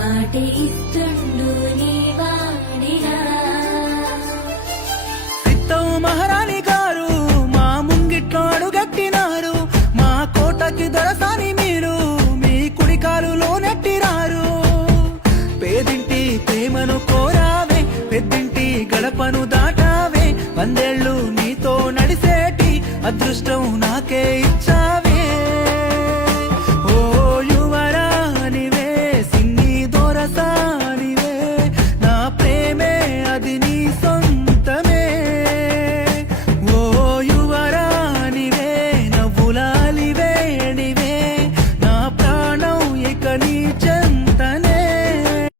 మాటే ఇస్తుండు నీ వాడిరా. సిద్ధం మహారాణి గారు మా ముంగిట్లో అడుగట్టినారు, మా కోటకి దొరసాని మీరు మీ కుడికాలులో నెట్టిరారు. పేదింటి ప్రేమను కోరావే, పెద్దింటి గడపను దాటావే, వందేళ్ళు నీతో నడిసేటి అదృష్టం